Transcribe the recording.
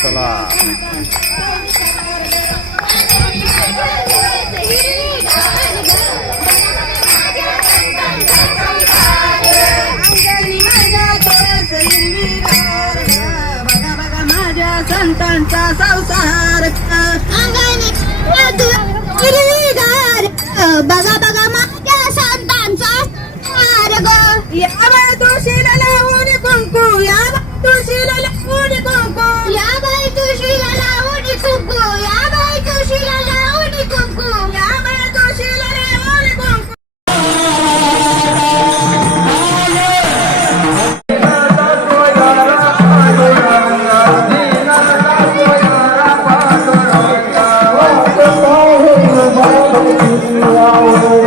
चला. संतांचा संसार बघा बघा माझ्या संतांचा الله